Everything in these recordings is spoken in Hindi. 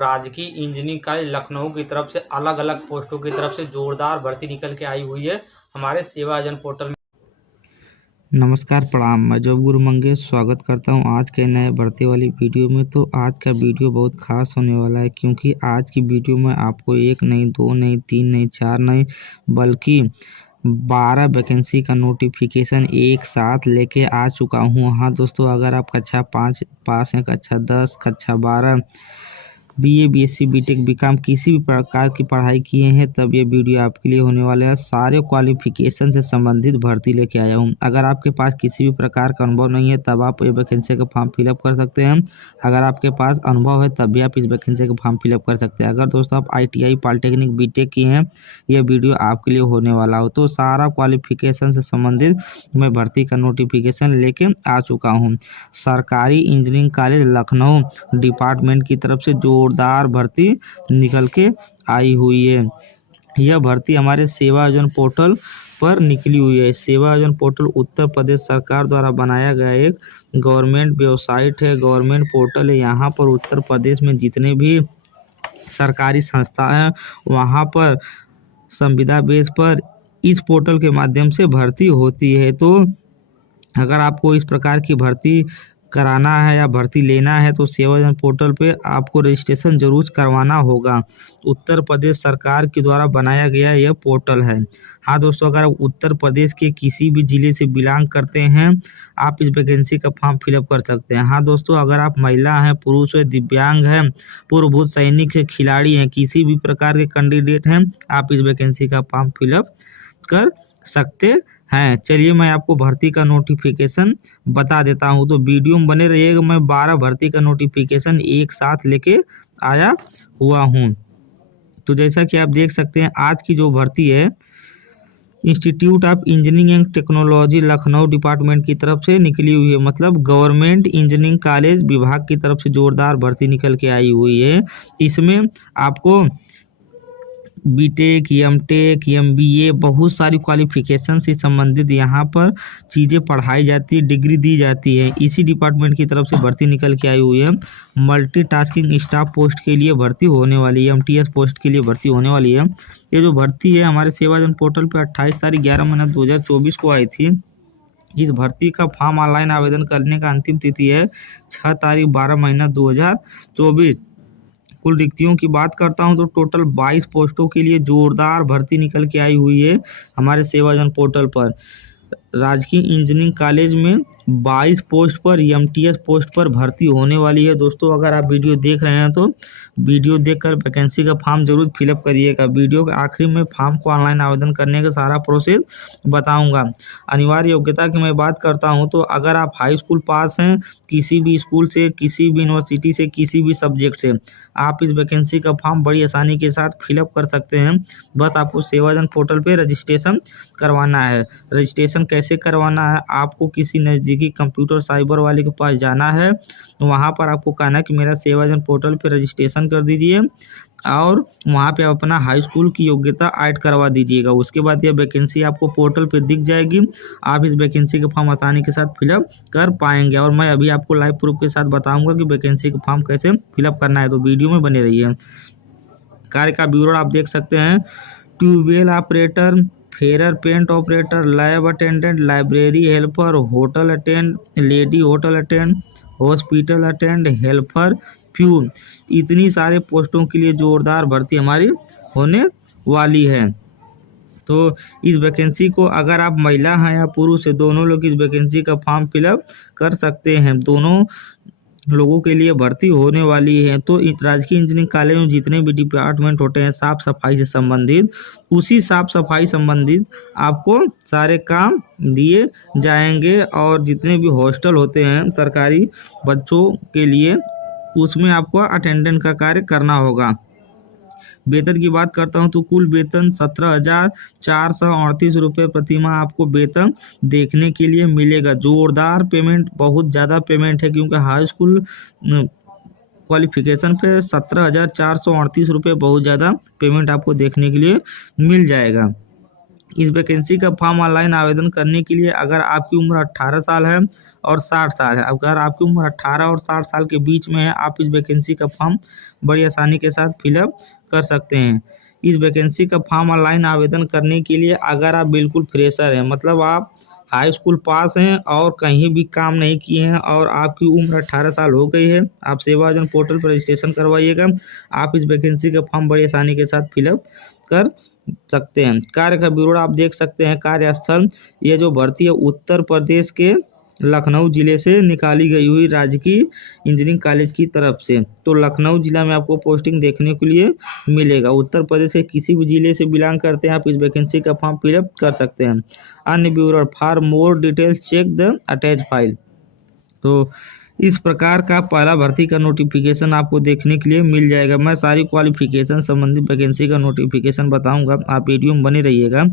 राजकीय इंजीनियरिंग कॉलेज लखनऊ की तरफ से अलग अलग पोस्टों की तरफ से जोरदार भर्ती निकल के आई हुई है हमारे सेवाजन पोर्टल में। नमस्कार प्रणाम, मैं जॉब गुरु मंगेश स्वागत करता हूं आज के नए भर्ती वाली वीडियो में। तो आज का वीडियो बहुत खास होने वाला है, क्योंकि आज की वीडियो में आपको एक नहीं, दो नहीं, तीन नहीं, चार नहीं, बल्कि 12 वैकेंसी का नोटिफिकेशन एक साथ लेके आ चुका हूं। हाँ दोस्तों, अगर आप कक्षा 5 पास हैं, कक्षा 10, कक्षा 12, बीए, बीएससी, बीटेक, बीकॉम किसी भी प्रकार की पढ़ाई किए हैं, तब ये वीडियो आपके लिए होने वाला है। सारे क्वालिफिकेशन से संबंधित भर्ती लेके आया हूँ। अगर आपके पास किसी भी प्रकार का अनुभव नहीं है, तब आप ये वैकेंसी का फॉर्म फिलअप कर सकते हैं। अगर आपके पास अनुभव है, तब भी आप इस वैकेंसी का फॉर्म फिलअप कर सकते हैं। अगर दोस्तों आप ITI, पॉलिटेक्निक, बीटेक की हैं, ये वीडियो आपके लिए होने वाला हो। तो सारा क्वालिफिकेशन से संबंधित मैं भर्ती का नोटिफिकेशन लेके आ चुका हूँ। सरकारी इंजीनियरिंग कॉलेज लखनऊ डिपार्टमेंट की तरफ से जोरदार भर्ती निकल के आई हुई है। यह भर्ती हमारे सेवायोजन पोर्टल पर निकली हुई है। सेवायोजन पोर्टल उत्तर प्रदेश सरकार द्वारा बनाया गया एक गवर्नमेंट वेबसाइट है, गवर्नमेंट पोर्टल है। यहाँ पर उत्तर प्रदेश में जितने भी सरकारी संस्था हैं, वहाँ पर संविदा बेस पर इस पोर्टल के माध्यम से भर्ती होती है। तो अगर आपको इस प्रकार की भर्ती कराना है या भर्ती लेना है, तो सेवायोजन पोर्टल पे आपको रजिस्ट्रेशन जरूर करवाना होगा। उत्तर प्रदेश सरकार के द्वारा बनाया गया यह पोर्टल है। हाँ दोस्तों, अगर आप उत्तर प्रदेश के किसी भी ज़िले से बिलोंग करते हैं, आप इस वैकेंसी का फॉर्म फिलअप कर सकते हैं। हाँ दोस्तों, अगर आप महिला हैं, पुरुष हैं, दिव्यांग हैं, पूर्वभूत सैनिक हैं, खिलाड़ी हैं, किसी भी प्रकार के कैंडिडेट हैं, आप इस वैकेंसी का फॉर्म फिलअप कर सकते हैं। चलिए मैं आपको भर्ती का नोटिफिकेशन बता देता हूं, तो वीडियो में बने रहिएगा। मैं 12 भर्ती का नोटिफिकेशन एक साथ लेके आया हुआ हूं। तो जैसा कि आप देख सकते हैं, आज की जो भर्ती है, institute of engineering and technology Lucknow department की तरफ से निकली हुई है। मतलब गवर्नमेंट इंजीनियरिंग कॉलेज विभाग की तरफ से जोरदार भर्ती निकल के आई हुई है। इसमें आपको बीटेक, एमटेक, MBA, बहुत सारी क्वालिफिकेशन से संबंधित यहाँ पर चीज़ें पढ़ाई जाती है, डिग्री दी जाती है। इसी डिपार्टमेंट की तरफ से भर्ती निकल के आई हुई है। मल्टीटास्किंग स्टाफ पोस्ट के लिए भर्ती होने वाली है, MTS पोस्ट के लिए भर्ती होने वाली है। ये जो भर्ती है हमारे सेवायोजन पोर्टल पर 28 तारीख 11 महीना 2024 को आई थी। इस भर्ती का फॉर्म ऑनलाइन आवेदन करने का अंतिम तिथि है 6 तारीख 12 महीना 2024। कुल रिक्तियों की बात करता हूं तो टोटल 22 पोस्टों के लिए जोरदार भर्ती निकल के आई हुई है हमारे सेवायोजन पोर्टल पर। राजकीय इंजीनियरिंग कॉलेज में 22 पोस्ट पर, MTS पोस्ट पर भर्ती होने वाली है। दोस्तों अगर आप वीडियो देख रहे हैं तो वीडियो देखकर वैकेंसी का फॉर्म जरूर फिलअप करिएगा। वीडियो के आखिरी में फॉर्म को ऑनलाइन आवेदन करने का सारा प्रोसेस बताऊंगा। अनिवार्य योग्यता की मैं बात करता हूं तो अगर आप हाई स्कूल पास हैं, किसी भी स्कूल से, किसी भी यूनिवर्सिटी से, किसी भी सब्जेक्ट से, आप इस वैकेंसी का फॉर्म बड़ी आसानी के साथ फिलअप कर सकते हैं। बस आपको सेवायोजन पोर्टल पे रजिस्ट्रेशन करवाना है। रजिस्ट्रेशन कैसे करवाना है, आपको किसी नज़दीकी कंप्यूटर साइबर वाले के पास जाना है। वहाँ पर आपको कहना है कि मेरा सेवायोजन पोर्टल पे रजिस्ट्रेशन कर दीजिए, और वहाँ पे आप अपना हाई स्कूल की योग्यता ऐड करवा दीजिएगा। उसके बाद यह वैकेंसी आपको पोर्टल पे दिख जाएगी। आप इस वैकेंसी का फॉर्म आसानी के साथ फिलअप कर पाएंगे, और मैं अभी आपको लाइव प्रूफ के साथ बताऊंगा कि वैकेंसी का फॉर्म कैसे फिलअप करना है। तो वीडियो में बने रहिए। कार्य का विवरण आप देख सकते हैं। Tube well operator, fair paint operator, lab attendant, library helper, hotel attend, lady hotel attend, hospital attend, helper, peon, इतनी सारे पोस्टों के लिए जोरदार भर्ती हमारी होने वाली है। तो इस वैकेंसी को अगर आप महिला हैं या पुरुष है, दोनों लोग इस वैकेंसी का फॉर्म फिलअप कर सकते हैं। दोनों लोगों के लिए भर्ती होने वाली है। तो राजकीय इंजीनियरिंग कॉलेज में जितने भी डिपार्टमेंट होते हैं साफ सफाई से संबंधित, उसी साफ सफाई संबंधित आपको सारे काम दिए जाएंगे। और जितने भी हॉस्टल होते हैं सरकारी बच्चों के लिए, उसमें आपको अटेंडेंट का कार्य करना होगा। वेतन की बात करता हूं तो कुल वेतन 17,438 रुपये प्रतिमाह आपको वेतन देखने के लिए मिलेगा। जोरदार पेमेंट, बहुत ज़्यादा पेमेंट है, क्योंकि हाई स्कूल क्वालिफिकेशन पे 17,438 रुपये बहुत ज़्यादा पेमेंट आपको देखने के लिए मिल जाएगा। इस वैकेंसी का फॉर्म ऑनलाइन आवेदन करने के लिए अगर आपकी उम्र 18 साल है और 60 साल है। अगर आपकी उम्र 18 और 60 साल के बीच में है, आप इस वैकेंसी का फॉर्म बड़ी आसानी के साथ फिलअप कर सकते हैं। इस वैकेंसी का फॉर्म ऑनलाइन आवेदन करने के लिए अगर आप बिल्कुल फ्रेशर हैं, मतलब आप हाई स्कूल पास हैं और कहीं भी काम नहीं किए हैं और आपकी उम्र 18 साल हो गई है, आप सेवा योजना पोर्टल पर रजिस्ट्रेशन करवाइएगा। आप इस वैकेंसी का फॉर्म बड़ी आसानी के साथ फिलअप कर सकते हैं। कार्य का विवरण आप देख सकते हैं। कार्यस्थल, ये जो भर्ती है उत्तर प्रदेश के लखनऊ जिले से निकाली गई हुई राजकीय इंजीनियरिंग कॉलेज की तरफ से। तो लखनऊ जिला में आपको पोस्टिंग देखने के लिए मिलेगा। उत्तर प्रदेश के किसी भी जिले से बिलोंग करते हैं, आप इस वैकेंसी का फॉर्म फिलअप कर सकते हैं। अन्य विवरण, for more details check the attach file. तो इस प्रकार का पहला भर्ती का नोटिफिकेशन आपको देखने के लिए मिल जाएगा। मैं सारी क्वालिफिकेशन संबंधित वैकेंसी का नोटिफिकेशन बताऊंगा, आप वीडियो में बने रहिएगा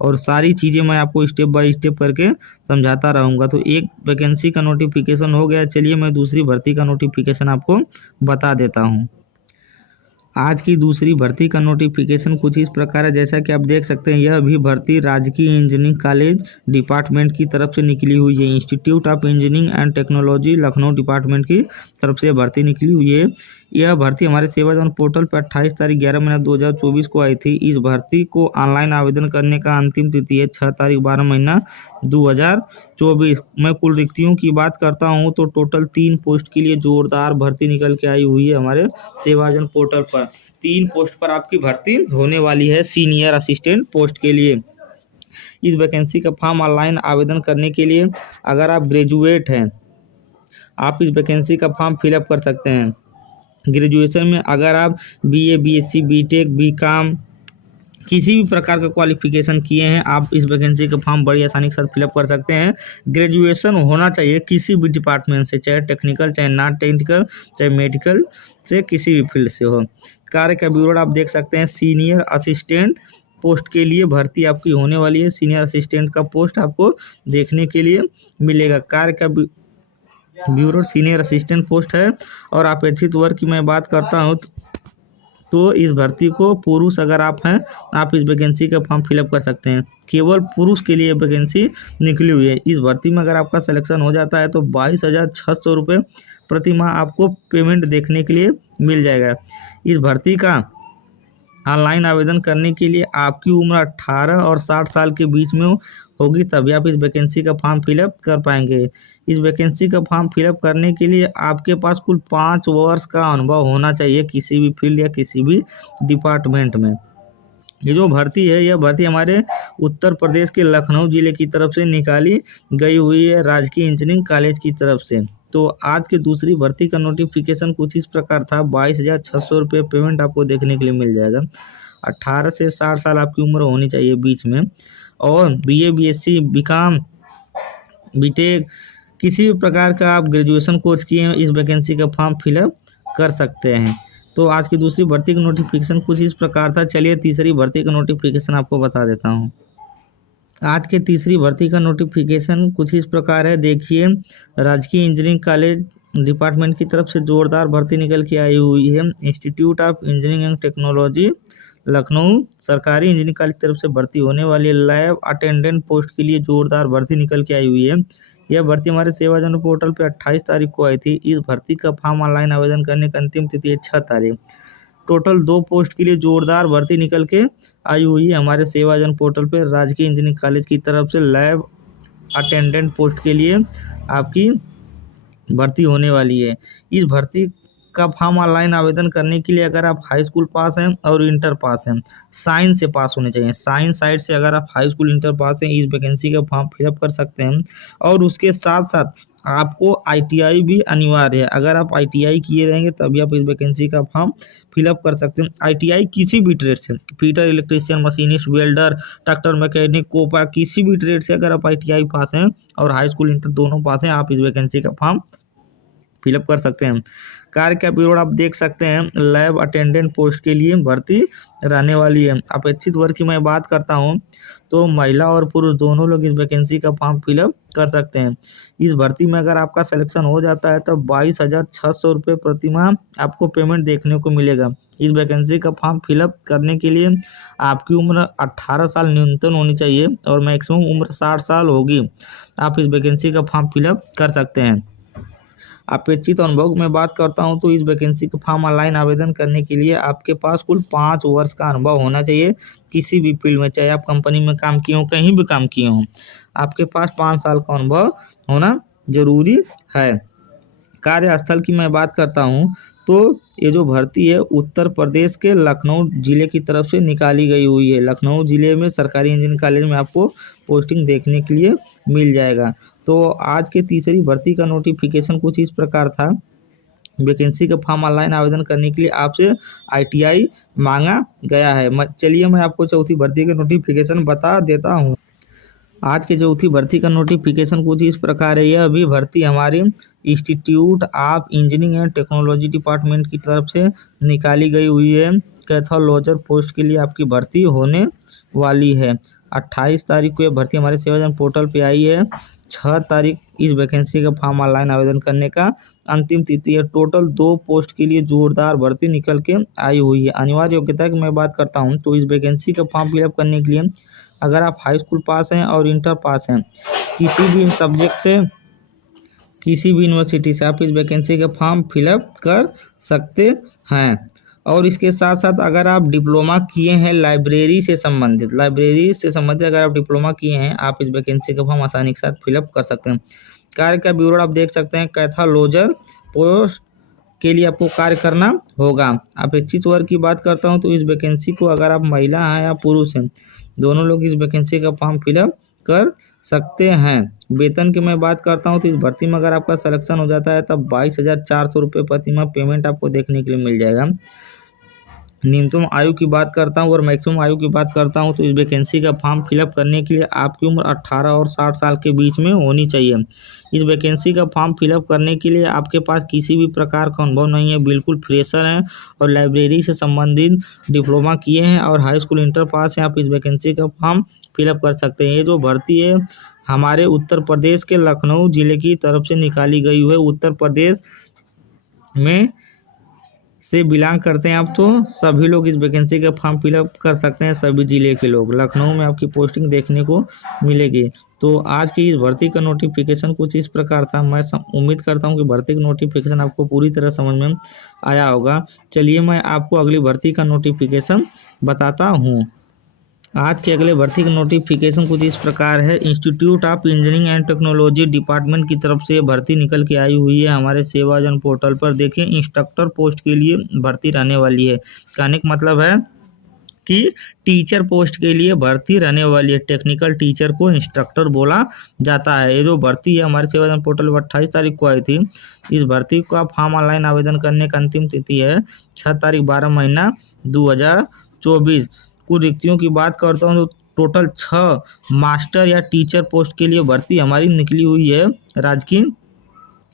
और सारी चीज़ें मैं आपको स्टेप बाय स्टेप करके समझाता रहूँगा। तो एक वैकेंसी का नोटिफिकेशन हो गया, चलिए मैं दूसरी भर्ती का नोटिफिकेशन आपको बता देता हूँ। आज की दूसरी भर्ती का नोटिफिकेशन कुछ इस प्रकार है, जैसा कि आप देख सकते हैं। यह भी भर्ती राजकीय इंजीनियरिंग कॉलेज डिपार्टमेंट की तरफ से निकली हुई है। Institute of engineering and technology Lucknow department की तरफ से भर्ती निकली हुई है। यह भर्ती हमारे सेवा योजना पोर्टल पर 28 तारीख 11 महीना 2024 को आई थी। इस भर्ती को ऑनलाइन आवेदन करने का अंतिम तिथि है 6 तारीख 12 महीना 2024 में। कुल रिक्तियों की बात करता हूँ तो टोटल 3 पोस्ट के लिए जोरदार भर्ती निकल के आई हुई है हमारे सेवा योजना पोर्टल पर। 3 पोस्ट पर आपकी भर्ती होने वाली है सीनियर असिस्टेंट पोस्ट के लिए। इस वैकेंसी का फॉर्म ऑनलाइन आवेदन करने के लिए अगर आप ग्रेजुएट हैं, आप इस वैकेंसी का फॉर्म फिलअप कर सकते हैं। ग्रेजुएशन में अगर आप बीए, बीएससी, बीटेक, बीकॉम किसी भी प्रकार का क्वालिफिकेशन किए हैं, आप इस वैकेंसी का फॉर्म बड़ी आसानी के साथ फिलअप कर सकते हैं। ग्रेजुएशन होना चाहिए किसी भी डिपार्टमेंट से, चाहे टेक्निकल, चाहे नॉन टेक्निकल, चाहे मेडिकल से, किसी भी फील्ड से हो। कार्य का विवरण आप देख सकते हैं। सीनियर असिस्टेंट पोस्ट के लिए भर्ती आपकी होने वाली है। सीनियर असिस्टेंट का पोस्ट आपको देखने के लिए मिलेगा। कार्य का विवरण सीनियर असिस्टेंट पोस्ट है और अपेक्षित वर्ग की मैं बात करता हूँ तो इस भर्ती को पुरुष अगर आप हैं, आप इस वैकेंसी का फॉर्म फिलअप कर सकते हैं। केवल पुरुष के लिए वैकेंसी निकली हुई है। इस भर्ती में अगर आपका सिलेक्शन हो जाता है तो 22,600 रुपये प्रति माह आपको पेमेंट देखने के लिए मिल जाएगा। इस भर्ती का ऑनलाइन आवेदन करने के लिए आपकी उम्र 18 और 60 साल के बीच में होगी, तभी आप इस वैकेंसी का फॉर्म फिलअप कर पाएंगे। इस वैकेंसी का फॉर्म फिलअप करने के लिए आपके पास कुल 5 वर्ष का अनुभव होना चाहिए किसी भी फील्ड या किसी भी डिपार्टमेंट में। ये जो भर्ती है, यह भर्ती हमारे उत्तर प्रदेश के लखनऊ जिले की तरफ से निकाली गई हुई है राजकीय इंजीनियरिंग कॉलेज की तरफ से। तो आज की दूसरी भर्ती का नोटिफिकेशन कुछ इस प्रकार था। 22,600 रुपये पेमेंट आपको देखने के लिए मिल जाएगा। 18 से 60 साल आपकी उम्र होनी चाहिए बीच में, और बीए, बीएससी, बीकॉम, बीटेक किसी भी प्रकार का आप ग्रेजुएशन कोर्स किए हैं, इस वैकेंसी का फॉर्म फिलअप कर सकते हैं। तो आज की दूसरी भर्ती का नोटिफिकेशन कुछ इस प्रकार था। चलिए तीसरी भर्ती का नोटिफिकेशन आपको बता देता हूँ। आज के तीसरी भर्ती का नोटिफिकेशन कुछ इस प्रकार है। देखिए, राजकीय इंजीनियरिंग कॉलेज डिपार्टमेंट की तरफ से जोरदार भर्ती निकल के आई हुई है। Institute of engineering and technology Lucknow सरकारी इंजीनियरिंग कॉलेज की तरफ से भर्ती होने वाली है। लैब अटेंडेंट पोस्ट के लिए जोरदार भर्ती निकल के आई हुई है। यह भर्ती हमारे सेवा योजना पोर्टल पे 28 तारीख को आई थी। इस भर्ती का फॉर्म ऑनलाइन आवेदन करने का अंतिम तिथि है 6 तारीख। टोटल 2 पोस्ट के लिए जोरदार भर्ती निकल के आई हुई है हमारे सेवा योजना पोर्टल पे राजकीय इंजीनियरिंग कॉलेज की तरफ से। लैब अटेंडेंट पोस्ट के लिए आपकी भर्ती होने वाली है। इस भर्ती का फॉर्म ऑनलाइन आवेदन करने के लिए अगर आप हाई स्कूल पास हैं और इंटर पास हैं, साइंस से पास होने चाहिए। साइंस साइड से अगर आप हाई स्कूल, इंटर पास हैं, इस वैकेंसी का फॉर्म फिलअप कर सकते हैं। और उसके साथ साथ आपको आईटीआई भी अनिवार्य है। अगर आप आईटीआई किए रहेंगे तभी आप इस वैकेंसी का फॉर्म फिलअप कर सकते हैं। आईटीआई किसी भी ट्रेड से, fitter, electrician, machinist, welder, tractor mechanic, COPA, किसी भी ट्रेड से अगर आप आईटीआई पास हैं और हाई स्कूल, इंटर दोनों पास हैं, आप इस वैकेंसी का फॉर्म फिलअप कर सकते हैं। कार्य का विवरण आप देख सकते हैं। लैब अटेंडेंट पोस्ट के लिए भर्ती रहने वाली है। अपेक्षित वर्ग की मैं बात करता हूँ तो महिला और पुरुष दोनों लोग इस वैकेंसी का फॉर्म फिलअप कर सकते हैं। इस भर्ती में अगर आपका सिलेक्शन हो जाता है तो 22,600 रुपये प्रतिमाह आपको पेमेंट देखने को मिलेगा। इस वैकेंसी का फॉर्म फिलअप करने के लिए आपकी उम्र 18 साल न्यूनतम होनी चाहिए और मैक्सिमम उम्र 60 साल होगी। आप इस वैकेंसी का फॉर्म फिलअप कर सकते हैं। अपेक्षित अनुभव में बात करता हूं तो इस वैकेंसी का फॉर्म ऑनलाइन आवेदन करने के लिए आपके पास कुल 5 वर्ष का अनुभव होना चाहिए किसी भी फील्ड में, चाहे आप कंपनी में काम किए हों, कहीं भी काम किए हों, आपके पास 5 साल का अनुभव होना जरूरी है। कार्यस्थल की मैं बात करता हूं तो ये जो भर्ती है उत्तर प्रदेश के लखनऊ जिले की तरफ से निकाली गई हुई है। लखनऊ जिले में सरकारी इंजीनियरिंग कॉलेज में आपको पोस्टिंग देखने के लिए मिल जाएगा। तो आज के तीसरी भर्ती का नोटिफिकेशन कुछ इस प्रकार था। वैकेंसी का फॉर्म ऑनलाइन आवेदन करने के लिए आपसे ITI मांगा गया है। चलिए मैं आपको चौथी भर्ती का नोटिफिकेशन बता देता हूँ। आज के चौथी भर्ती का नोटिफिकेशन कुछ इस प्रकार है। यह अभी भर्ती हमारे institute of engineering and technology department की तरफ से निकाली गई हुई है। कैथोलॉजर पोस्ट के लिए आपकी भर्ती होने वाली है। 28 तारीख को यह भर्ती हमारे सेवाजन पोर्टल पे आई है। 6 तारीख इस वैकेंसी का फॉर्म ऑनलाइन आवेदन करने का अंतिम तिथि है। टोटल 2 पोस्ट के लिए जोरदार भर्ती निकल के आई हुई है। अनिवार्य योग्यता की मैं बात करता हूँ तो इस वैकेंसी का फॉर्म फिलअप करने के लिए अगर आप हाई स्कूल पास हैं और इंटर पास हैं, किसी भी सब्जेक्ट से, किसी भी यूनिवर्सिटी से आप इस वैकेंसी का फॉर्म फिलअप कर सकते हैं। और इसके साथ साथ अगर आप डिप्लोमा किए हैं लाइब्रेरी से संबंधित अगर आप डिप्लोमा किए हैं, आप इस वैकेंसी का फॉर्म आसानी के साथ फिलअप कर सकते हैं। कार्य का विवरण आप देख सकते हैं। कैथोलॉजर पोस्ट के लिए आपको कार्य करना होगा। अपेक्षित वर्ग की बात करता हूं तो इस वैकेंसी को अगर आप महिला हैं या पुरुष हैं, दोनों लोग इस वैकेंसी का फॉर्म फिलअप कर सकते हैं। वेतन की मैं बात करता हूं तो इस भर्ती में अगर आपका सिलेक्शन हो जाता है तब 22,400 रुपये प्रतिमाह पेमेंट आपको देखने के लिए मिल जाएगा। न्यूनतम आयु की बात करता हूं और मैक्सिमम आयु की बात करता हूं तो इस वैकेंसी का फॉर्म फिलअप करने के लिए आपकी उम्र 18 और 60 साल के बीच में होनी चाहिए। इस वैकेंसी का फॉर्म फिलअप करने के लिए आपके पास किसी भी प्रकार का अनुभव नहीं है, बिल्कुल फ्रेशर हैं और लाइब्रेरी से संबंधित डिप्लोमा किए हैं और हाई स्कूल इंटर पास हैं, आप इस वैकेंसी का फॉर्म फिलअप कर सकते हैं। ये जो भर्ती है हमारे उत्तर प्रदेश के लखनऊ जिले की तरफ से निकाली गई हुई है। उत्तर प्रदेश में से बिलोंग करते हैं आप तो सभी लोग इस वैकेंसी का फॉर्म फिलअप कर सकते हैं। सभी जिले के लोग, लखनऊ में आपकी पोस्टिंग देखने को मिलेगी। तो आज की इस भर्ती का नोटिफिकेशन कुछ इस प्रकार था। मैं उम्मीद करता हूं कि भर्ती का नोटिफिकेशन आपको पूरी तरह समझ में आया होगा। चलिए मैं आपको अगली भर्ती का नोटिफिकेशन बताता हूँ। आज के अगले भर्ती का नोटिफिकेशन कुछ इस प्रकार है। Institute of engineering and technology department की तरफ से भर्ती निकल के आई हुई है हमारे सेवाजन पोर्टल पर। देखिए इंस्ट्रक्टर पोस्ट के लिए भर्ती रहने वाली है। कहने का मतलब है कि टीचर पोस्ट के लिए भर्ती रहने वाली है। टेक्निकल टीचर को इंस्ट्रक्टर बोला जाता है। ये जो भर्ती है हमारे सेवाजन पोर्टल पर 28 तारीख को आई थी। इस भर्ती को आप फॉर्म ऑनलाइन आवेदन करने का अंतिम तिथि है 6 तारीख 12 महीना 2024। कुछ रिक्तियों की बात करता हूँ तो टोटल 6 मास्टर या टीचर पोस्ट के लिए भर्ती हमारी निकली हुई है राजकीय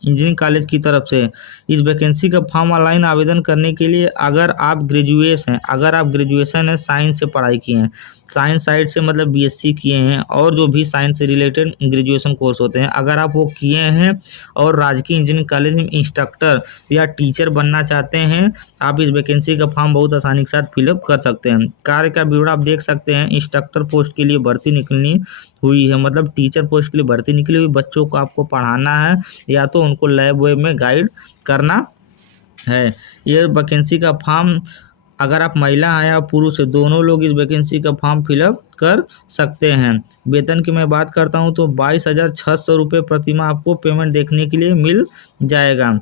इंजीनियरिंग कॉलेज की तरफ से। इस वैकेंसी का फॉर्म ऑनलाइन आवेदन करने के लिए अगर आप ग्रेजुएशन है, साइंस से पढ़ाई किए हैं, साइंस साइड से मतलब BSc किए हैं और जो भी साइंस से रिलेटेड ग्रेजुएशन कोर्स होते हैं, अगर आप वो किए हैं और राजकीय इंजीनियरिंग कॉलेज में इंस्ट्रक्टर या टीचर बनना चाहते हैं, आप इस वैकेंसी का फॉर्म बहुत आसानी के साथ फिलअप कर सकते हैं। कार्य का विवरण आप देख सकते हैं। इंस्ट्रक्टर पोस्ट के लिए भर्ती निकलनी हुई है, मतलब टीचर पोस्ट के लिए भर्ती निकली हुई। बच्चों को आपको पढ़ाना है या तो उनको लैब वेब में गाइड करना है। ये वैकेंसी का फॉर्म अगर आप महिला हैं या पुरुष है, दोनों लोग इस वैकेंसी का फॉर्म फिलअप कर सकते हैं। वेतन की मैं बात करता हूं तो 22,600 रुपये प्रतिमाह आपको पेमेंट देखने के लिए मिल जाएगा।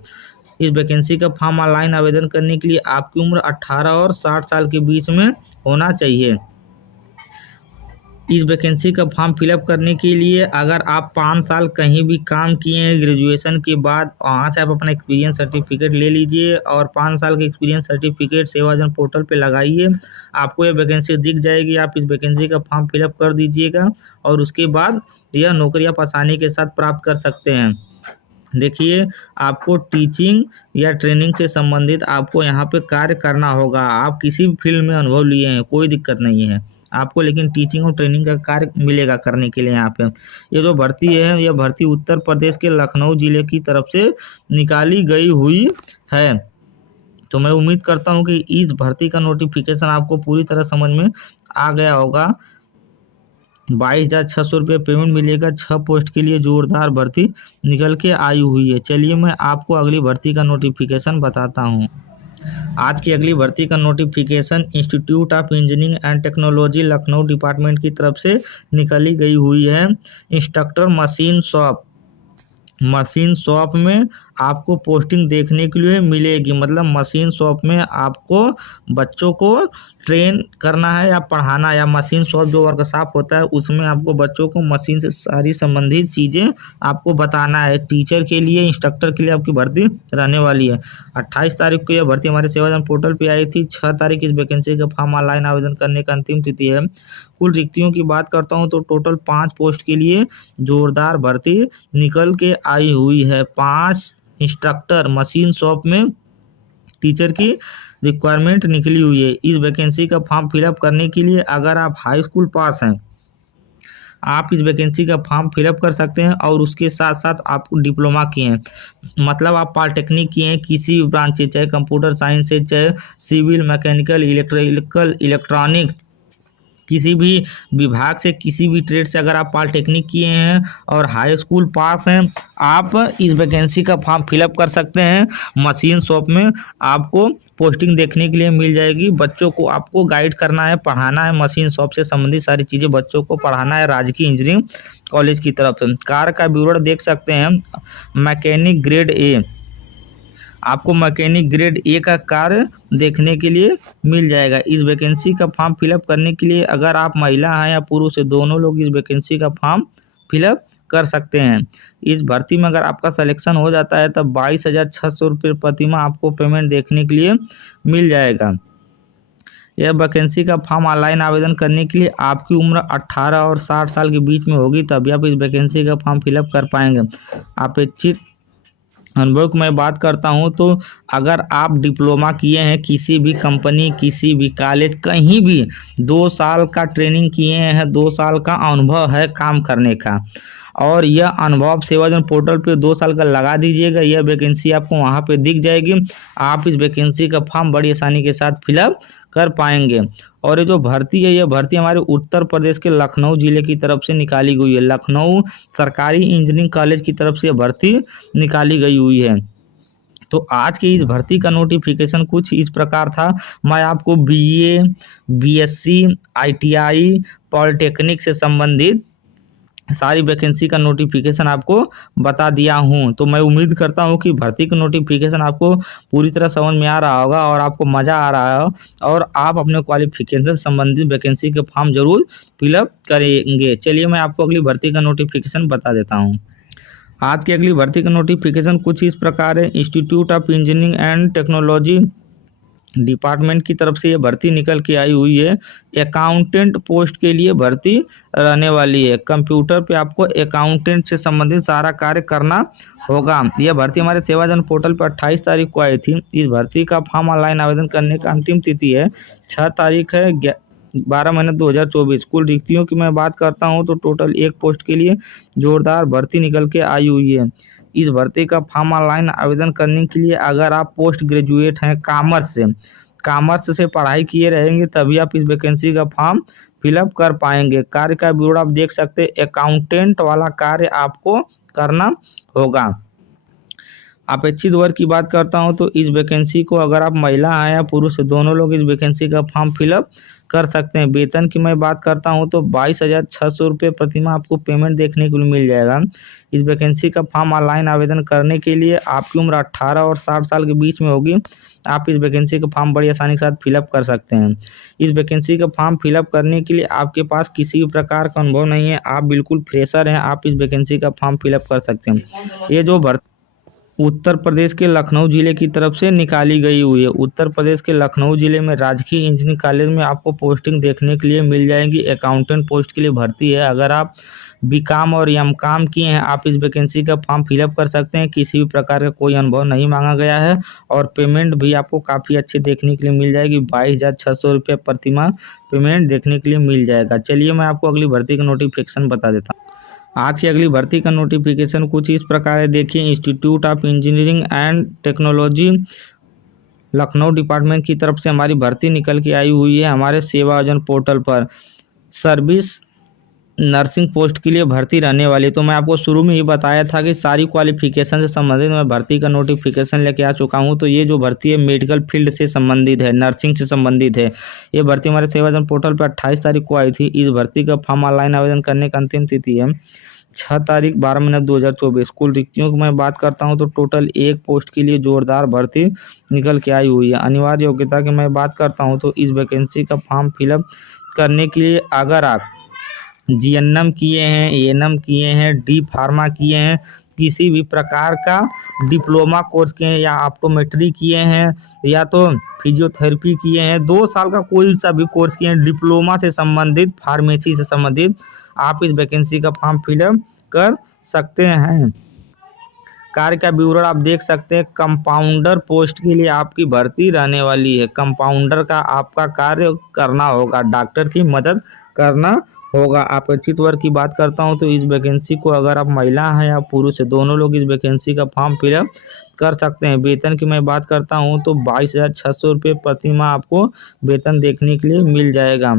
इस वैकेंसी का फॉर्म ऑनलाइन आवेदन करने के लिए आपकी उम्र 18 और 60 साल के बीच में होना चाहिए। इस वैकेंसी का फॉर्म फिलअप करने के लिए अगर आप 5 साल कहीं भी काम किए हैं ग्रेजुएशन के बाद, वहाँ से आप अपना एक्सपीरियंस सर्टिफिकेट ले लीजिए और 5 साल का एक्सपीरियंस सर्टिफिकेट सेवाजन पोर्टल पे लगाइए। आपको यह वैकेंसी दिख जाएगी। आप इस वैकेंसी का फॉर्म फिलअप कर दीजिएगा और उसके बाद यह नौकरी आप आसानी के साथ प्राप्त कर सकते हैं। देखिए, आपको टीचिंग या ट्रेनिंग से संबंधित आपको यहाँ पे कार्य करना होगा। आप किसी भी फील्ड में अनुभव लिए हैं, कोई दिक्कत नहीं है आपको, लेकिन टीचिंग और ट्रेनिंग का कार्य मिलेगा करने के लिए यहाँ पे। ये जो भर्ती है, यह भर्ती उत्तर प्रदेश के लखनऊ जिले की तरफ से निकाली गई हुई है। तो मैं उम्मीद करता हूँ कि इस भर्ती का नोटिफिकेशन आपको पूरी तरह समझ में आ गया होगा। 22,600 रुपये पेमेंट मिलेगा। 6 पोस्ट के लिए जोरदार भर्ती निकल के आई हुई है। चलिए मैं आपको अगली भर्ती का नोटिफिकेशन बताता हूँ। आज की अगली भर्ती का notification institute of engineering and technology Lucknow department की तरफ से निकाली गई हुई है। इंस्ट्रक्टर मशीन शॉप में आपको पोस्टिंग देखने के लिए मिलेगी। मतलब मशीन शॉप में आपको बच्चों को ट्रेन करना है या पढ़ाना, या मशीन शॉप जो वर्कशॉप होता है उसमें आपको बच्चों को मशीन से सारी संबंधित चीज़ें आपको बताना है। टीचर के लिए, इंस्ट्रक्टर के लिए आपकी भर्ती रहने वाली है। 28 तारीख को यह भर्ती हमारे सेवाजन पोर्टल पे आई थी। 6 तारीख इस वैकेंसी का फॉर्म ऑनलाइन आवेदन करने का अंतिम तिथि है। कुल रिक्तियों की बात करता हूँ तो टोटल 5 पोस्ट के लिए जोरदार भर्ती निकल के आई हुई है। 5 इंस्ट्रक्टर मशीन शॉप में टीचर की रिक्वायरमेंट निकली हुई है। इस वैकेंसी का फॉर्म फिलअप करने के लिए अगर आप हाई स्कूल पास हैं, आप इस वैकेंसी का फॉर्म फिलअप कर सकते हैं। और उसके साथ साथ आपको डिप्लोमा किए हैं, मतलब आप पॉलिटेक्निक किए हैं किसी भी ब्रांच से, चाहे कंप्यूटर साइंस से, चाहे सिविल, मैकेनिकल, इलेक्ट्रिकल, इलेक्ट्रॉनिक्स, किसी भी विभाग से, किसी भी ट्रेड से अगर आप पॉलिटेक्निक किए हैं और हाई स्कूल पास हैं, आप इस वैकेंसी का फॉर्म फिलअप कर सकते हैं। मशीन शॉप में आपको पोस्टिंग देखने के लिए मिल जाएगी। बच्चों को आपको गाइड करना है, पढ़ाना है, मशीन शॉप से संबंधित सारी चीज़ें बच्चों को पढ़ाना है राजकीय इंजीनियरिंग कॉलेज की तरफ से। कार का विवरण देख सकते हैं। मैकेनिक ग्रेड ए, आपको मैकेनिक ग्रेड ए का कार्य देखने के लिए मिल जाएगा। इस वैकेंसी का फॉर्म फिलअप करने के लिए अगर आप महिला हैं या पुरुष हैं, दोनों लोग इस वैकेंसी का फॉर्म फिलअप कर सकते हैं। इस भर्ती में अगर आपका सिलेक्शन हो जाता है तब 22,600 रुपये प्रतिमाह आपको पेमेंट देखने के लिए मिल जाएगा। यह वैकेंसी का फॉर्म ऑनलाइन आवेदन करने के लिए आपकी उम्र 18 और 60 साल के बीच में होगी, तभी आप इस वैकेंसी का फॉर्म फिलअप कर पाएंगे। अपेक्षित अनुभव की मैं बात करता हूं तो अगर आप डिप्लोमा किए हैं किसी भी कंपनी, किसी भी कॉलेज, कहीं भी 2 साल का ट्रेनिंग किए हैं, 2 साल का अनुभव है काम करने का, और यह अनुभव सेवाजन पोर्टल पे 2 साल का लगा दीजिएगा। यह वैकेंसी आपको वहां पे दिख जाएगी। आप इस वैकेंसी का फॉर्म बड़ी आसानी के साथ फिलअप कर पाएंगे। और ये जो भर्ती है, यह भर्ती हमारे उत्तर प्रदेश के लखनऊ जिले की तरफ से निकाली गई है। लखनऊ सरकारी इंजीनियरिंग कॉलेज की तरफ से यह भर्ती निकाली गई हुई है। तो आज की इस भर्ती का नोटिफिकेशन कुछ इस प्रकार था। मैं आपको बीए, बीएससी, आईटीआई, पॉलिटेक्निक से संबंधित सारी वैकेंसी का नोटिफिकेशन आपको बता दिया हूं। तो मैं उम्मीद करता हूं कि भर्ती का नोटिफिकेशन आपको पूरी तरह समझ में आ रहा होगा और आपको मज़ा आ रहा हो, और आप अपने क्वालिफिकेशन संबंधित वैकेंसी के फॉर्म जरूर फिलअप करेंगे। चलिए मैं आपको अगली भर्ती का नोटिफिकेशन बता देता हूँ। आज की अगली भर्ती का नोटिफिकेशन कुछ इस प्रकार है। Institute of engineering and technology department की तरफ से ये भर्ती निकल के आई हुई है। अकाउंटेंट पोस्ट के लिए भर्ती रहने वाली है। कंप्यूटर पे आपको अकाउंटेंट से संबंधित सारा कार्य करना होगा। यह भर्ती हमारे सेवाजन पोर्टल पर 28 तारीख को आई थी। इस भर्ती का फॉर्म ऑनलाइन आवेदन करने का अंतिम तिथि है 6 तारीख है 12 महीने 2024। कुल रिक्तियों की मैं बात करता हूँ तो टोटल 1 पोस्ट के लिए जोरदार भर्ती निकल के आई हुई है। इस भर्ती का फॉर्म ऑनलाइन आवेदन करने के लिए अगर आप पोस्ट ग्रेजुएट हैं कॉमर्स से पढ़ाई किए रहेंगे तभी आप इस वैकेंसी का फॉर्म फिलअप कर पाएंगे। कार्य का विवरण आप देख सकते हैं। अकाउंटेंट वाला कार्य आपको करना होगा। अपेक्षित वर्ग की बात करता हूं तो इस वैकेंसी को अगर आप महिला हैं या पुरुष दोनों लोग इस वैकेंसी का फॉर्म फिलअप कर सकते हैं। वेतन की मैं बात करता हूं तो 22,600 रुपये प्रतिमाह आपको पेमेंट देखने को मिल जाएगा। इस वैकेंसी का फॉर्म ऑनलाइन आवेदन करने के लिए आपकी उम्र 18 और 60 साल के बीच में होगी। आप इस वैकेंसी का फॉर्म बड़ी आसानी के साथ फिलअप कर सकते हैं। इस वैकेंसी का फॉर्म फिलअप करने के लिए आपके पास किसी भी प्रकार का अनुभव नहीं है, आप बिल्कुल फ्रेशर हैं, आप इस वैकेंसी का फॉर्म फिलअप कर सकते हैं। ये जो भर्ती उत्तर प्रदेश के लखनऊ जिले की तरफ से निकाली गई हुई है। उत्तर प्रदेश के लखनऊ जिले में राजकीय इंजीनियरिंग कॉलेज में आपको पोस्टिंग देखने के लिए मिल जाएगी। अकाउंटेंट पोस्ट के लिए भर्ती है। अगर आप बीकॉम और एमकॉम किए हैं आप इस वैकेंसी का फॉर्म फिलअप कर सकते हैं। किसी भी प्रकार का कोई अनुभव नहीं मांगा गया है और पेमेंट भी आपको काफ़ी अच्छी देखने के लिए मिल जाएगी। 22,600 रुपये प्रतिमाह पेमेंट देखने के लिए मिल जाएगा। चलिए मैं आपको अगली भर्ती का नोटिफिकेशन बता देता हूँ। आज की अगली भर्ती का नोटिफिकेशन कुछ इस प्रकार है। देखिए, institute of engineering and technology Lucknow department की तरफ से हमारी भर्ती निकल के आई हुई है हमारे सेवा योजना पोर्टल पर। सर्विस नर्सिंग पोस्ट के लिए भर्ती रहने वाली। तो मैं आपको शुरू में ही बताया था कि सारी क्वालिफिकेशन से संबंधित मैं भर्ती का नोटिफिकेशन लेके आ चुका हूं। तो ये जो भर्ती है मेडिकल फील्ड से संबंधित है, नर्सिंग से संबंधित है। ये भर्ती हमारे सेवा योजना पोर्टल पर 28 तारीख को आई थी। इस भर्ती का फॉर्म ऑनलाइन आवेदन करने का अंतिम तिथि है 6 तारीख 12 महीना 2024। कुल रिक्तियों की मैं बात करता हूं तो टोटल एक पोस्ट के लिए जोरदार भर्ती निकल के आई हुई है। अनिवार्य योग्यता की मैं बात करता हूं तो इस वैकेंसी का फॉर्म फिलअप करने के लिए अगर आप जीएनएम किए हैं, एएनएम किए हैं, डी फार्मा किए हैं, किसी भी प्रकार का डिप्लोमा कोर्स किए हैं या ऑप्टोमेट्री किए हैं या तो फिजियोथेरेपी किए हैं, 2 साल का कोई सा भी कोर्स किए हैं, डिप्लोमा से संबंधित, फार्मेसी से संबंधित, आप इस वैकेंसी का फॉर्म फिलअप कर सकते हैं। कार्य का विवरण आप देख सकते हैं। कंपाउंडर पोस्ट के लिए आपकी भर्ती रहने वाली है। कंपाउंडर का आपका कार्य करना होगा, डॉक्टर की मदद करना होगा। अपेक्षित वर्ग की बात करता हूं तो इस वैकेंसी को अगर आप महिला हैं या पुरुष है, दोनों लोग इस वैकेंसी का फॉर्म फिलअप कर सकते हैं। वेतन की मैं बात करता हूं तो 22,600 रुपये प्रति माह आपको वेतन देखने के लिए मिल जाएगा।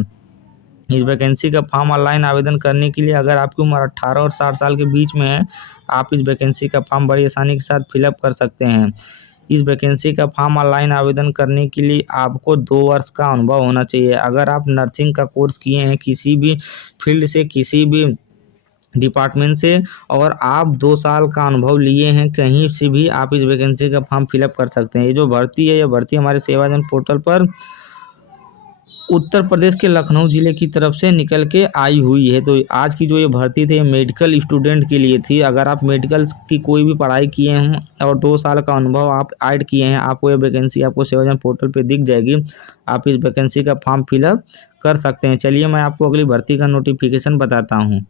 इस वैकेंसी का फॉर्म ऑनलाइन आवेदन करने के लिए अगर आपकी उम्र 18 और 60 साल के बीच में है, आप इस वैकेंसी का फॉर्म बड़ी आसानी के साथ फिलअप कर सकते हैं। इस वैकेंसी का फॉर्म ऑनलाइन आवेदन करने के लिए आपको 2 वर्ष का अनुभव होना चाहिए। अगर आप नर्सिंग का कोर्स किए हैं किसी भी फील्ड से, किसी भी डिपार्टमेंट से, और आप 2 साल का अनुभव लिए हैं कहीं से भी, आप इस वैकेंसी का फॉर्म फिलअप कर सकते हैं। ये जो भर्ती है, यह भर्ती हमारे सेवा योजना पोर्टल पर उत्तर प्रदेश के लखनऊ जिले की तरफ से निकल के आई हुई है। तो आज की जो ये भर्ती थी मेडिकल स्टूडेंट के लिए थी। अगर आप मेडिकल की कोई भी पढ़ाई किए हैं और 2 साल का अनुभव आप ऐड किए हैं, आपको ये वैकेंसी आपको सेवा योजना पोर्टल पे दिख जाएगी। आप इस वैकेंसी का फॉर्म फिलअप कर सकते हैं। चलिए मैं आपको अगली भर्ती का नोटिफिकेशन बताता हूँ।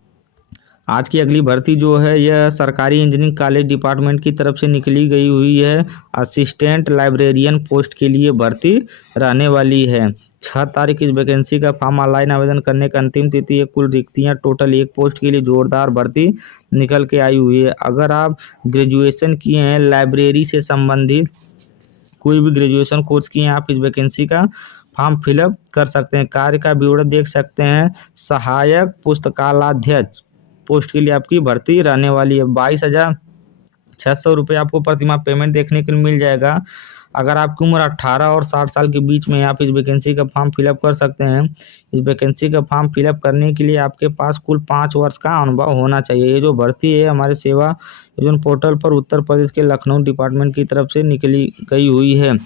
आज की अगली भर्ती जो है यह सरकारी इंजीनियरिंग कॉलेज डिपार्टमेंट की तरफ से निकली गई हुई है। असिस्टेंट लाइब्रेरियन पोस्ट के लिए भर्ती रहने वाली है। 6 तारीख इस वैकेंसी का फॉर्म ऑनलाइन आवेदन करने का अंतिम तिथि है। कुल रिक्तियां टोटल एक पोस्ट के लिए जोरदार भर्ती निकल के आई हुई है। अगर आप ग्रेजुएशन किए हैं लाइब्रेरी से संबंधित, कोई भी ग्रेजुएशन कोर्स किए हैं, आप इस वैकेंसी का फॉर्म फिलअप कर सकते हैं। कार्य का विवरण देख सकते हैं। सहायक पुस्तकालयाध्यक्ष पोस्ट के लिए आपकी भर्ती रहने वाली है। 22,600 रुपये आपको प्रतिमाह पेमेंट देखने के लिए मिल जाएगा। अगर आपकी उम्र 18 और 60 साल के बीच में, आप इस वैकेंसी का फॉर्म फिलअप कर सकते हैं। इस वैकेंसी का फॉर्म फिलअप करने के लिए आपके पास कुल 5 वर्ष का अनुभव होना चाहिए। ये जो भर्ती है हमारे सेवा योजना पोर्टल पर उत्तर प्रदेश के लखनऊ डिपार्टमेंट की तरफ से निकली गई हुई है।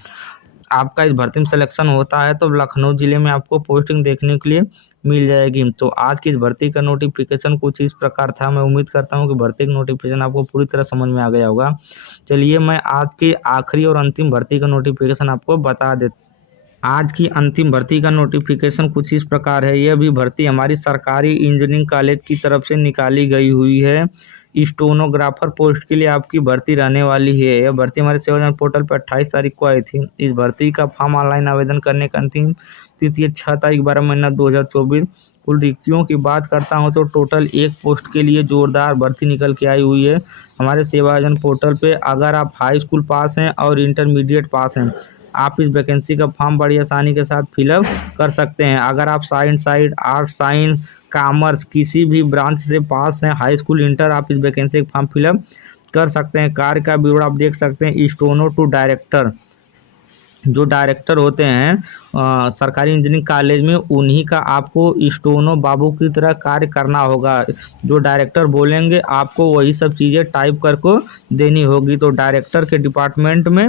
आपका इस भर्ती में सिलेक्शन होता है तो लखनऊ जिले में आपको पोस्टिंग देखने के लिए मिल जाएगी। तो आज की इस भर्ती का नोटिफिकेशन कुछ इस प्रकार था। मैं उम्मीद करता हूं कि भर्ती का नोटिफिकेशन आपको पूरी तरह समझ में आ गया होगा। चलिए मैं आज की आखिरी और अंतिम भर्ती का नोटिफिकेशन आपको बता देता। आज की अंतिम भर्ती का नोटिफिकेशन कुछ इस प्रकार है। यह भी भर्ती हमारी सरकारी इंजीनियरिंग कॉलेज की तरफ से निकाली गई हुई है। स्टोनोग्राफर पोस्ट के लिए आपकी भर्ती रहने वाली है। यह भर्ती हमारे सेवा योजना पोर्टल पर 28 तारीख को आई थी। इस भर्ती का फॉर्म ऑनलाइन आवेदन करने का अंतिम तिथि 6 तारीख 12 महीना 2024। कुल रिक्तियों की बात करता हूं तो टोटल एक पोस्ट के लिए जोरदार भर्ती निकल के आई हुई है हमारे सेवा योजना पोर्टल पे। अगर आप हाई स्कूल पास हैं और इंटरमीडिएट पास हैं, आप इस वैकेंसी का फॉर्म बड़ी आसानी के साथ फिलअप कर सकते हैं। अगर आप science side, art, science, commerce किसी भी ब्रांच से पास हैं, हाई स्कूल, इंटर, आप इस वैकेंसी का फॉर्म फिलअप कर सकते हैं। कार्य का विवरण आप देख सकते हैं। स्टोनो टू डायरेक्टर, जो डायरेक्टर होते हैं सरकारी इंजीनियरिंग कॉलेज में, उन्हीं का आपको स्टोनो बाबू की तरह कार्य करना होगा। जो डायरेक्टर बोलेंगे आपको वही सब चीज़ें टाइप करके देनी होगी। तो डायरेक्टर के डिपार्टमेंट में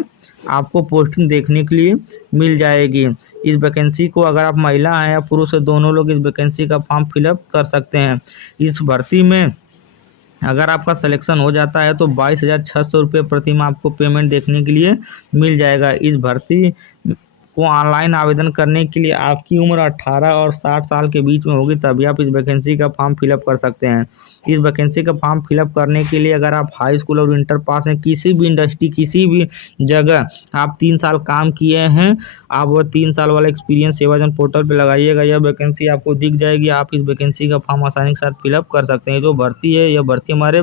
आपको पोस्टिंग देखने के लिए मिल जाएगी। इस वैकेंसी को अगर आप महिला हैं या पुरुष है, दोनों लोग इस वैकेंसी का फॉर्म फिलअप कर सकते हैं। इस भर्ती में अगर आपका सिलेक्शन हो जाता है तो 22,600 रुपये प्रति माह आपको पेमेंट देखने के लिए मिल जाएगा। इस भर्ती को ऑनलाइन आवेदन करने के लिए आपकी उम्र 18 और 60 साल के बीच में होगी, तभी आप इस वैकेंसी का फॉर्म फिलअप कर सकते हैं। इस वैकेंसी का फॉर्म फिलअप करने के लिए अगर आप हाई स्कूल और इंटर पास हैं, किसी भी इंडस्ट्री किसी भी जगह आप 3 साल काम किए हैं, आप वो 3 साल वाला एक्सपीरियंस सेवाजन पोर्टल पे लगाइएगा, यह वैकेंसी आपको दिख जाएगी। आप इस वैकेंसी का फॉर्म आसानी के साथ फिलअप कर सकते हैं। जो भर्ती है, यह भर्ती हमारे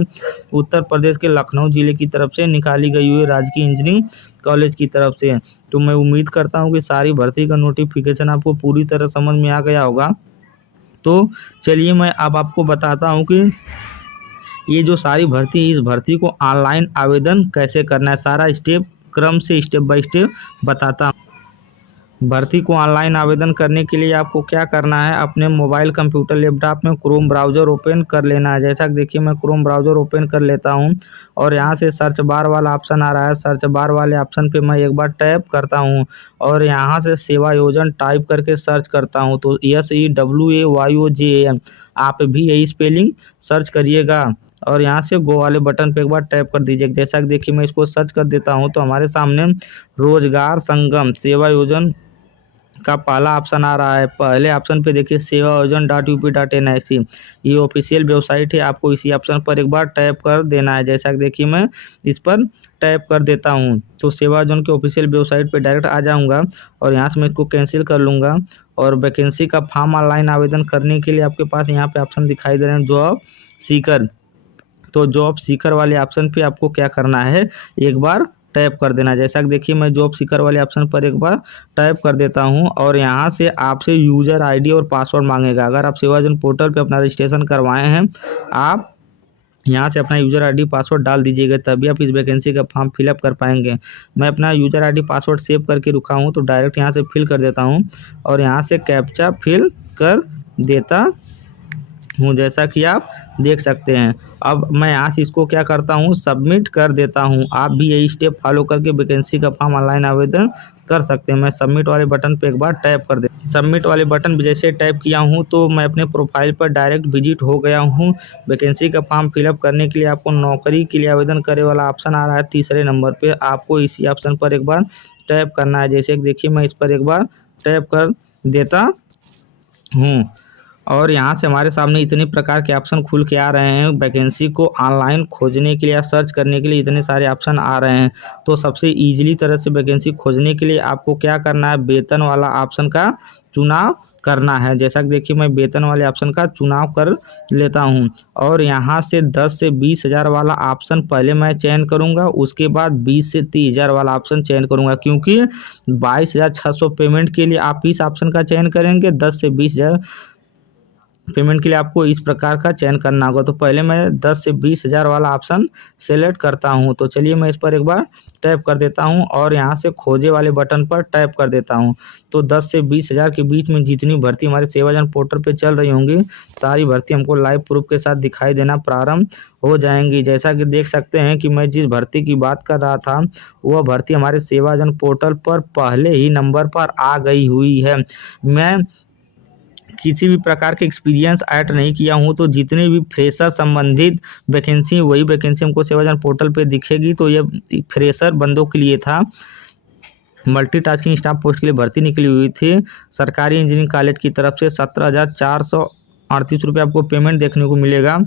उत्तर प्रदेश के लखनऊ जिले की तरफ से निकाली गई हुई है, राजकीय इंजीनियरिंग कॉलेज की तरफ से। तो मैं उम्मीद करता हूँ कि सारी भर्ती का नोटिफिकेशन आपको पूरी तरह समझ में आ गया होगा। तो चलिए मैं अब आपको बताता हूँ कि ये जो सारी भर्ती है, इस भर्ती को ऑनलाइन आवेदन कैसे करना है, सारा स्टेप क्रम से स्टेप बाय स्टेप बताता हूँ। भर्ती को ऑनलाइन आवेदन करने के लिए आपको क्या करना है, अपने मोबाइल, कंप्यूटर, लैपटॉप में क्रोम ब्राउज़र ओपन कर लेना है। जैसा कि देखिए मैं क्रोम ब्राउज़र ओपन कर लेता हूं और यहां से सर्च बार वाला ऑप्शन आ रहा है। सर्च बार वाले ऑप्शन पे मैं एक बार टैप करता हूं और यहां से सेवा योजन टाइप करके सर्च करता हूं। तो SEWAYOJAN आप भी यही स्पेलिंग सर्च करिएगा और यहाँ से गो वाले बटन पे एक बार टैप कर दीजिए। जैसा कि देखिए मैं इसको सर्च कर देता हूँ तो हमारे सामने रोजगार संगम सेवा योजन का पहला ऑप्शन आ रहा है। पहले ऑप्शन पे देखिए sevayojan.up.nic, ये ऑफिशियल वेबसाइट है। आपको इसी ऑप्शन पर एक बार टैप कर देना है। जैसा कि देखिए मैं इस पर टैप कर देता हूं तो सेवायोजन के ऑफिशियल वेबसाइट पे डायरेक्ट आ जाऊंगा और यहाँ से मैं इसको कैंसिल कर लूँगा। और वैकेंसी का फॉर्म ऑनलाइन आवेदन करने के लिए आपके पास यहाँ पे ऑप्शन दिखाई दे रहे हैं, जॉब सीकर। तो जॉब सीकर वाले ऑप्शन पे आपको क्या करना है, एक बार टैप कर देना। जैसा कि देखिए मैं जॉब सीकर वाले ऑप्शन पर एक बार टैप कर देता हूं और यहां से आपसे यूज़र आईडी और पासवर्ड मांगेगा। अगर आप सेवायोजन पोर्टल पे अपना रजिस्ट्रेशन करवाए हैं, आप यहाँ से अपना यूज़र आईडी पासवर्ड डाल दीजिएगा, तभी आप इस वैकेंसी का फॉर्म फिलअप कर पाएंगे। मैं अपना यूज़र आईडी पासवर्ड सेव करके रुका हूँ तो डायरेक्ट यहाँ से फिल कर देता हूँ और यहाँ से कैप्चा फिल कर देता हूँ, जैसा कि आप देख सकते हैं। अब मैं यहाँ से इसको क्या करता हूँ, सबमिट कर देता हूँ। आप भी यही स्टेप फॉलो करके वैकेंसी का फॉर्म ऑनलाइन आवेदन कर सकते हैं। मैं सबमिट वाले बटन पे एक बार टैप कर दे। सबमिट वाले बटन पे जैसे टैप किया हूँ तो मैं अपने प्रोफाइल पर डायरेक्ट विजिट हो गया हूँ। वैकेंसी का फॉर्म फिलअप करने के लिए आपको नौकरी के लिए आवेदन करे वाला ऑप्शन आ रहा है तीसरे नंबर पे, आपको इसी ऑप्शन पर एक बार टैप करना है। जैसे कि देखिए मैं इस पर एक बार टैप कर देता हूँ और यहाँ से हमारे सामने इतने प्रकार के ऑप्शन खुल के आ रहे हैं। वैकेंसी को ऑनलाइन खोजने के लिए या सर्च करने के लिए इतने सारे ऑप्शन आ रहे हैं। तो सबसे ईजिली तरह से वैकेंसी खोजने के लिए आपको क्या करना है, वेतन वाला ऑप्शन का चुनाव करना है। जैसा कि देखिए मैं वेतन वाले ऑप्शन का चुनाव कर लेता हूं और यहाँ से 10 से 20 हज़ार वाला ऑप्शन पहले मैं चयन करूंगा, उसके बाद 20 से 30 हज़ार वाला ऑप्शन चयन करूंगा। क्योंकि 22,600 पेमेंट के लिए आप इस ऑप्शन का चयन करेंगे, 10 से 20 हज़ार पेमेंट के लिए आपको इस प्रकार का चयन करना होगा। तो पहले मैं 10 से 20 हज़ार वाला ऑप्शन सेलेक्ट करता हूं। तो चलिए मैं इस पर एक बार टैप कर देता हूं और यहां से खोजे वाले बटन पर टैप कर देता हूं। तो 10 से 20 हज़ार के बीच में जितनी भर्ती हमारे सेवायोजन पोर्टल पे चल रही होंगी, सारी भर्ती हमको लाइव प्रूफ के साथ दिखाई देना प्रारंभ हो जाएंगी। जैसा कि देख सकते हैं कि मैं जिस भर्ती की बात कर रहा था वह भर्ती हमारे सेवायोजन पोर्टल पर पहले ही नंबर पर आ गई हुई है। मैं किसी भी प्रकार के एक्सपीरियंस ऐड नहीं किया हूं, तो जितने भी फ्रेशर संबंधित वैकेंसी वही वैकेंसी हमको सेवायोजन पोर्टल पे दिखेगी। तो ये फ्रेशर बंदों के लिए था, मल्टीटास्किंग स्टाफ पोस्ट के लिए भर्ती निकली हुई थी। सरकारी इंजीनियरिंग कॉलेज की तरफ से 17,438 रुपये आपको पेमेंट देखने को मिलेगा।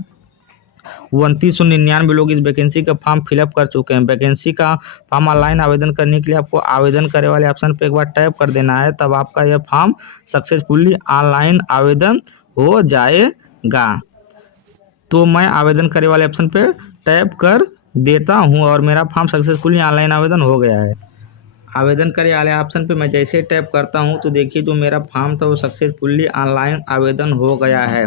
2999 लोग इस वैकेंसी का फॉर्म फिलअप कर चुके हैं। वैकेंसी का फॉर्म ऑनलाइन आवेदन करने के लिए आपको आवेदन करे वाले ऑप्शन पे एक बार टैप कर देना है, तब आपका यह फॉर्म सक्सेसफुली ऑनलाइन आवेदन हो जाएगा। तो मैं आवेदन करे वाले ऑप्शन पे टैप कर देता हूं और मेरा फॉर्म सक्सेसफुली ऑनलाइन आवेदन हो गया है। आवेदन करे वाले ऑप्शन पे मैं जैसे टैप करता हूं तो देखिए जो मेरा फॉर्म था वो सक्सेसफुली ऑनलाइन आवेदन हो गया है।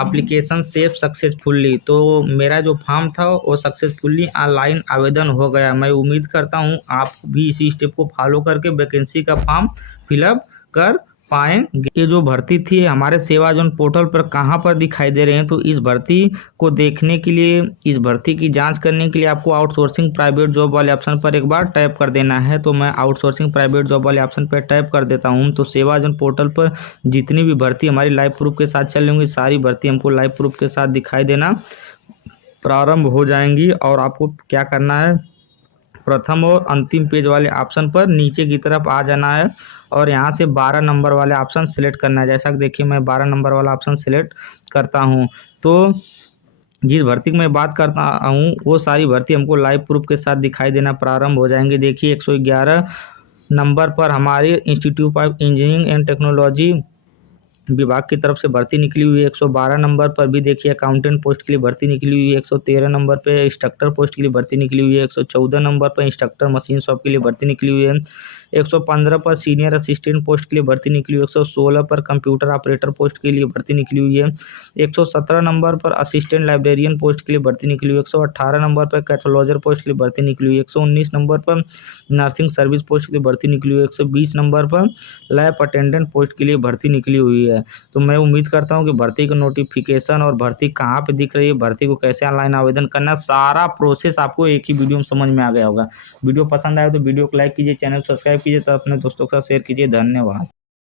एप्लीकेशन सेव सक्सेसफुली, तो मेरा जो फॉर्म था वो सक्सेसफुली ऑनलाइन आवेदन हो गया। मैं उम्मीद करता हूँ आप भी इसी स्टेप को फॉलो करके वैकेंसी का फॉर्म फिलअप कर पाएंगे। ये जो भर्ती थी हमारे सेवायोजन पोर्टल पर कहाँ पर दिखाई दे रहे हैं, तो इस भर्ती को देखने के लिए, इस भर्ती की जांच करने के लिए आपको आउटसोर्सिंग प्राइवेट जॉब वाले ऑप्शन पर एक बार टैप कर देना है। तो मैं आउटसोर्सिंग प्राइवेट जॉब वाले ऑप्शन पर टैप कर देता हूं। तो सेवायोजन पोर्टल पर जितनी भी भर्ती हमारी लाइव प्रूफ के साथ चल रही होंगी, सारी भर्ती हमको लाइव प्रूफ के साथ दिखाई देना प्रारंभ हो जाएंगी। और आपको क्या करना है, प्रथम और अंतिम पेज वाले ऑप्शन पर नीचे की तरफ आ जाना है और यहाँ से 12 नंबर वाले ऑप्शन सेलेक्ट करना है। जैसा कि देखिए मैं 12 नंबर वाला ऑप्शन सेलेक्ट करता हूँ तो जिस भर्ती की मैं बात करता हूँ वो सारी भर्ती हमको लाइव प्रूफ के साथ दिखाई देना प्रारंभ हो जाएंगे। देखिए 111 नंबर पर हमारे institute of engineering and technology विभाग की तरफ से भर्ती निकली हुई है। 112 नंबर पर भी देखिए अकाउंटेंट पोस्ट के लिए भर्ती निकली हुई है। 113 नंबर पे इंस्ट्रक्टर पोस्ट के लिए भर्ती निकली हुई है। 114 नंबर पर इंस्ट्रक्टर मशीन शॉप के लिए भर्ती निकली हुई है। 115 पर सीनियर असिस्टेंट पोस्ट के लिए भर्ती निकली हुई है। 116 पर कंप्यूटर ऑपरेटर पोस्ट के लिए भर्ती निकली हुई है। 117 नंबर पर असिस्टेंट लाइब्रेरियन पोस्ट के लिए भर्ती निकली हुई है। 118 नंबर पर कैथोलॉजर पोस्ट के लिए भर्ती निकली हुई है। 119 नंबर पर नर्सिंग सर्विस पोस्ट के लिए भर्ती निकली हुई है। 120 नंबर पर लैब अटेंडेंट पोस्ट के लिए भर्ती निकली हुई है। तो मैं उम्मीद करता हूं कि भर्ती का नोटिफिकेशन और भर्ती कहां पे दिख रही है, भर्ती को कैसे ऑनलाइन आवेदन करना, सारा प्रोसेस आपको एक ही वीडियो में समझ में आ गया होगा। वीडियो पसंद आए तो वीडियो को लाइक कीजिए, चैनल को सब्सक्राइब कीजिए, तो अपने दोस्तों के साथ शेयर कीजिए। धन्यवाद।